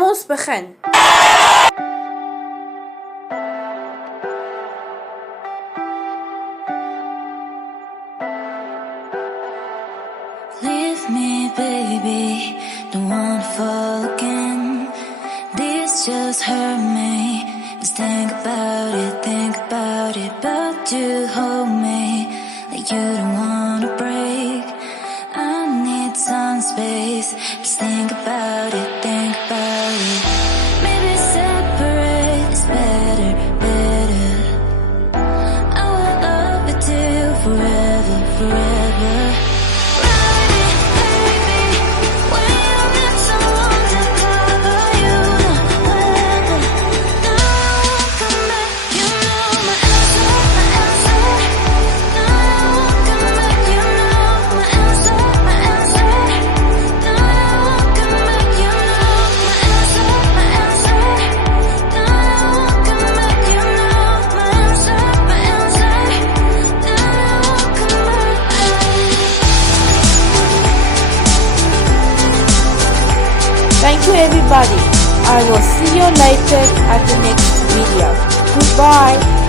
Vamos beginnen. Leave me, baby, don't wanna fall again. This just hurt me. Just think about it, but you hold me like you don't wanna break. I need some space. Just think about it. Maybe separate is better. I will love you till forever. Thank you everybody. I will see you later at the next video. Goodbye.